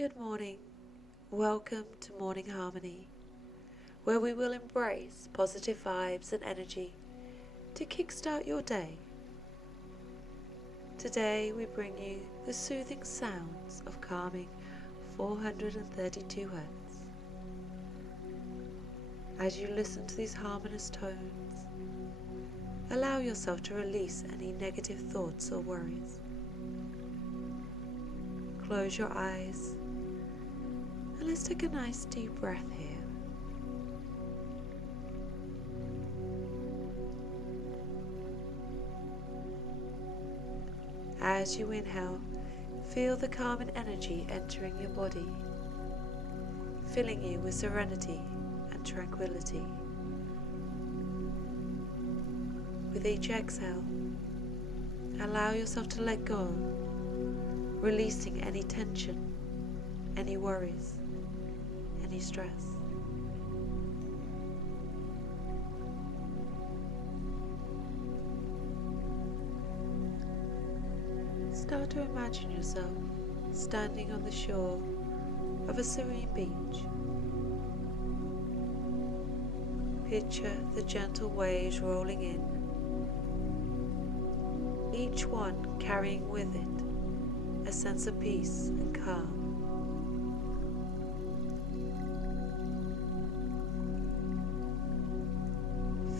Good morning. Welcome to Morning Harmony, where we will embrace positive vibes and energy to kickstart your day. Today we bring you the soothing sounds of calming 432 Hz. As you listen to these harmonious tones, allow yourself to release any negative thoughts or worries. Close your eyes and let's take a nice deep breath here. As you inhale, feel the calming energy entering your body, filling you with serenity and tranquility. With each exhale, allow yourself to let go, releasing any tension, any worries, any stress. Start to imagine yourself standing on the shore of a serene beach. Picture the gentle waves rolling in, each one carrying with it a sense of peace and calm.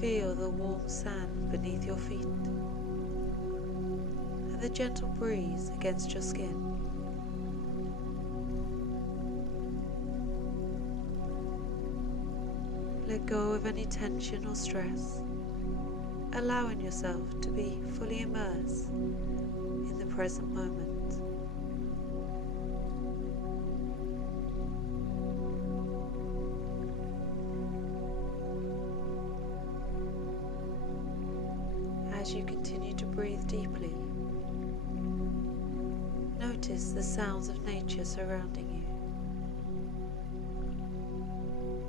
Feel the warm sand beneath your feet and the gentle breeze against your skin. Let go of any tension or stress, allowing yourself to be fully immersed in the present moment. As you continue to breathe deeply, notice the sounds of nature surrounding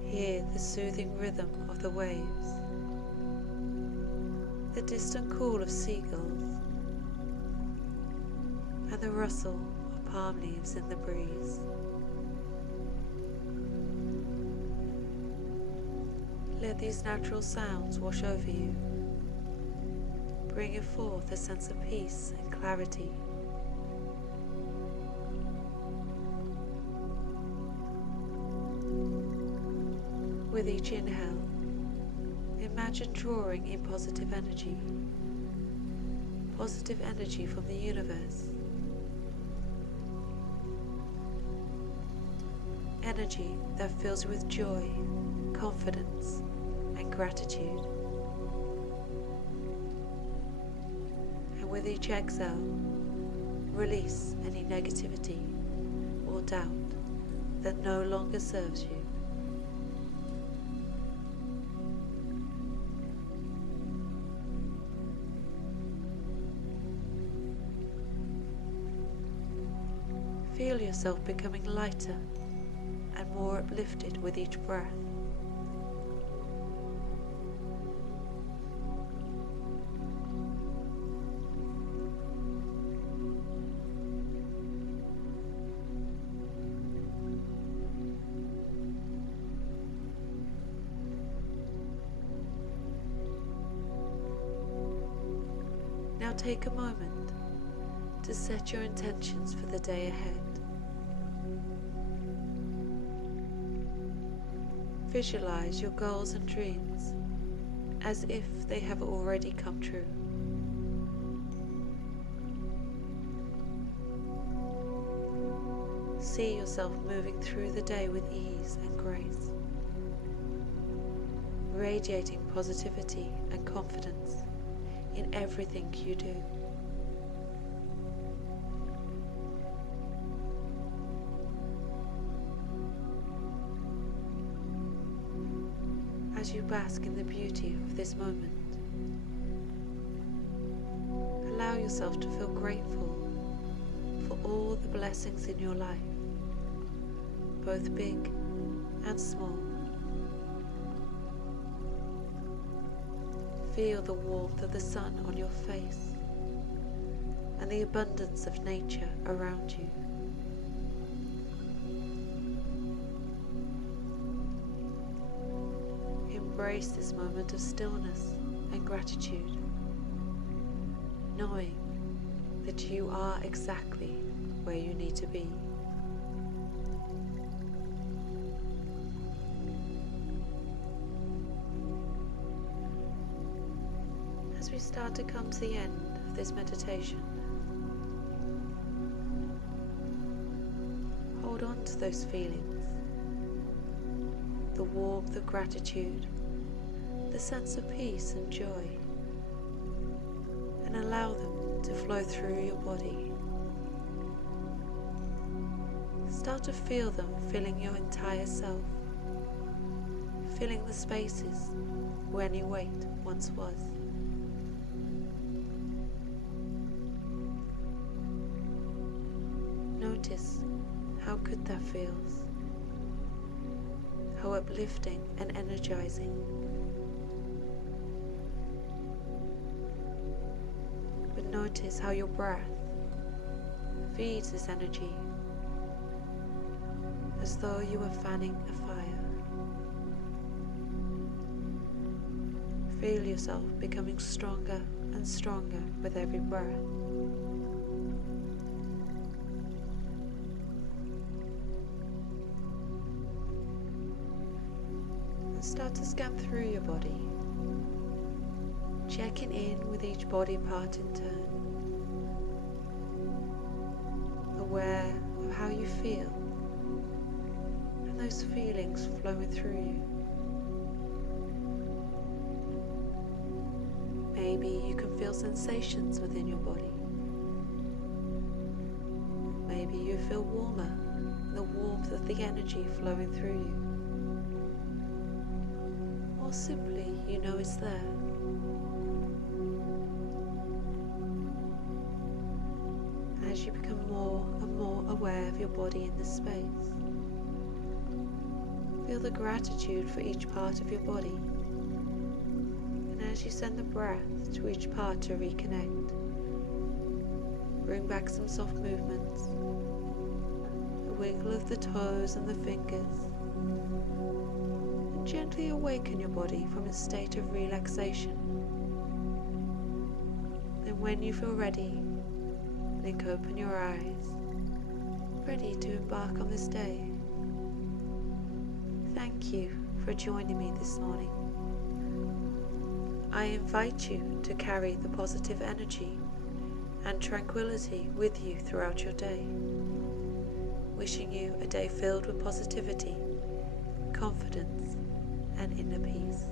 you. Hear the soothing rhythm of the waves, the distant call of seagulls, and the rustle of palm leaves in the breeze. Let these natural sounds wash over you, bringing forth a sense of peace and clarity. With each inhale, imagine drawing in positive energy from the universe, energy that fills you with joy, confidence, and gratitude. With each exhale, release any negativity or doubt that no longer serves you. Feel yourself becoming lighter and more uplifted with each breath. Now take a moment to set your intentions for the day ahead. Visualize your goals and dreams as if they have already come true. See yourself moving through the day with ease and grace, radiating positivity and confidence in everything you do. As you bask in the beauty of this moment, allow yourself to feel grateful for all the blessings in your life, both big and small. Feel the warmth of the sun on your face and the abundance of nature around you. embrace this moment of stillness and gratitude, knowing that you are exactly where you need to be. As we start to come to the end of this meditation, hold on to those feelings, the warmth of gratitude, the sense of peace and joy, and allow them to flow through your body. Start to feel them filling your entire self, filling the spaces where any weight once was. Notice how good that feels, how uplifting and energizing. But notice how your breath feeds this energy as though you were fanning a fire. Feel yourself becoming stronger and stronger with every breath. And start to scan through your body, checking in with each body part in turn, aware of how you feel and those feelings flowing through you. Maybe you can feel sensations within your body. Maybe you feel warmer, the warmth of the energy flowing through you. Or simply you know it's there. As you become more and more aware of your body in this space, feel the gratitude for each part of your body. And as you send the breath to each part to reconnect, bring back some soft movements, the wiggle of the toes and the fingers, and gently awaken your body from its state of relaxation. Then when you feel ready, blink open your eyes, ready to embark on this day. Thank you for joining me this morning. I invite you to carry the positive energy and tranquility with you throughout your day. Wishing you a day filled with positivity, confidence, and inner peace.